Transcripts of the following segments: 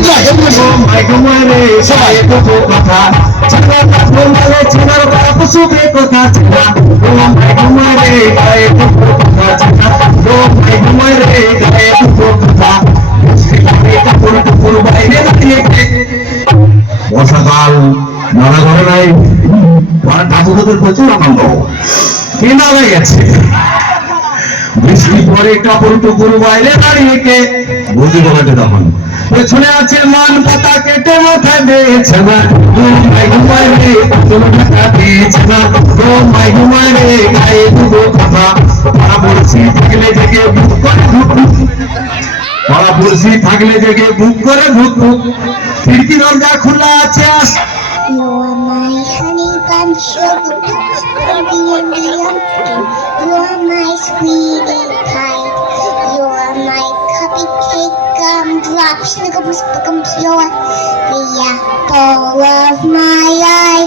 ঘুমায় ঘুমায় রে গায়ে দুটো কথা ছেলেটা ঘুমালে ছেলের বাপ শুভে কথা ছেলা ঘুমায় ঘুমায় রে গায়ে দুটো কথা ছেলা ঘুমায় ঘুমায় রে গায়ে দুটো কথা কাপড় কাপড় বাইরে দাঁড়িয়ে বর্ষাকাল নানা ঘরে নাই ঠাকুরদের প্রচুর আনন্দ কেনা হয়ে গেছে বৃষ্টি পরে কাপড় টুকুর বাইরে দাঁড়িয়ে কে বুঝি বলাতে তখন পেছনে আছে মান পাতা কেটে মাথায় দিয়েছে না ঘুমায় ঘুমায় রে কোনো টাকা দিয়েছে না ঘুমায় ঘুমায় রে গায়ে দুটো কথা পাড়া পড়ছি থাকলে জেগে বুক করে ধুক পাড়া পড়ছি থাকলে জেগে বুক করে ধুক খিড়কি দরজা খোলা আছে আস You are my honey bun sugar, baby Indian. You are my sweetie pie. You are my cupcake gumdrops, you are the apple of my eye.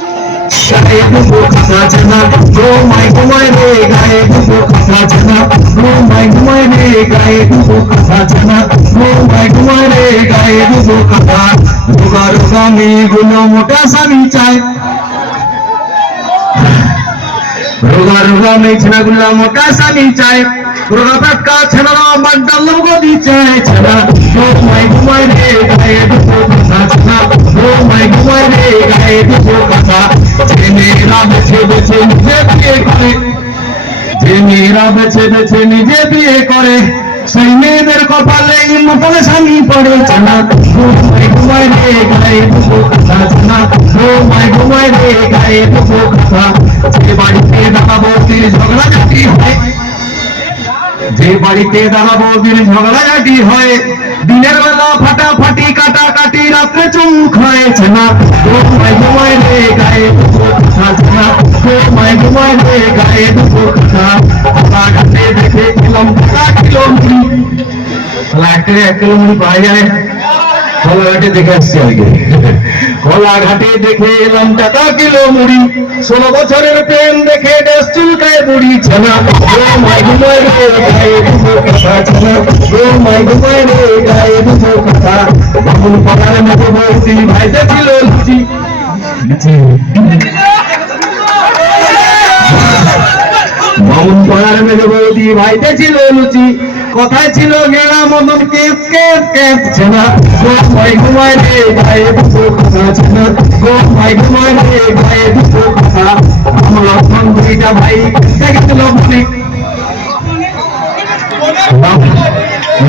গায়ে দুটো কথা জানা ঘুমায় ঘুমায় রে গায়ে দুটো কথা জানা ঘুমায় ঘুমায় রে গায়ে দুটো কথা জানা ঘুমায় ঘুমায় রে গায়ে দুটো কথা রোগা রোগা মেয়েগুলো মোটা স্বামী চায় রোগা রোগা মেয়ে ছেলেগুলো মোটা স্বামী চায় রোগা পাক্কা ছেলেরা বাড্ডা লোক দিচ্ছে ছেলা ঘুমায় ঘুমায় রে গায়ে দুটো কথা জানা ঘুমায় ঘুমায় রে গায়ে দুটো কথা যে মেয়েরা বেছে বেছে নিজে বিয়ে করে যে মেয়েরা বেছে বেছে নিজে বিয়ে করে সেই মেয়েদের কপালে মোটর স্বামী পড়ে জানা ঘুমায় ঘুমায় রে গায়ে দুটো কথা জানা ঘুমায় ঘুমায় রে গায়ে দুটো কথা যে বাড়িতে দাঁড়াবো তিনি ঝগড়াঝাটি হয় যে বাড়িতে দাঁড়াবো দিন ঝগড়াঝাটি হয় দিনের বেলা ফাটাফাটি কাটাকাটি রাত্রে চুমুক হয়েছে না ঘুমায় ঘুমায় রে গায়ে দুটো কথা জানা ঘুমায় ঘুমায় রে গায়ে দুটো কথা ঘাটে দেখে এলাম 1 কিলো মুড়ি এক কিলো মুড়ি পাওয়া যায় কলাঘাটে দেখে আসছি আজকে কলাঘাটে দেখে এলাম 1 কিলো মুড়ি 16 বছরের প্রেম দেখে ড্রেস চুলকায় বুড়ি ছেনা ঘুমায় ঘুমায় রে গায়ে দুটো কথা ছেনা ঘুমায় ঘুমায় রে গায়ে দুটো কথা বামুন পাড়ার মতো বলছি ভাইতে ছিল লুচি বামুন পাড়ার মেয়ে বৌদি ভাইতে ছিল লুচি কথায় ছিল গেলা মদন কেপ কেপ কেপ ছেনা ঘুমায় ঘুমায় রে গায়ে দুটো কথা ছেনা ঘুমায় ঘুমায় রে গায়ে দুটো কথা আমার লক্ষণ দুইটা ভাই দেখেছিল মনে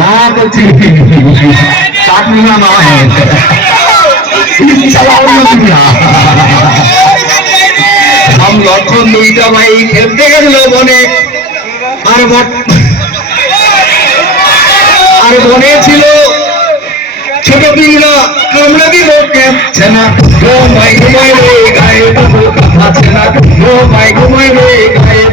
না বলছি চাকরি না নয় हम লক্ষণ দুইটা ভাই খেলতে গেছিল বনে আর বনে ছিল ছোট পিংড়া কামড়া দিল কেঁপছে না ঘুমায় ঘুমায় রে গায়ে দুটো কথা ছেনা ঘুমায় ঘুমায় রে গায়ে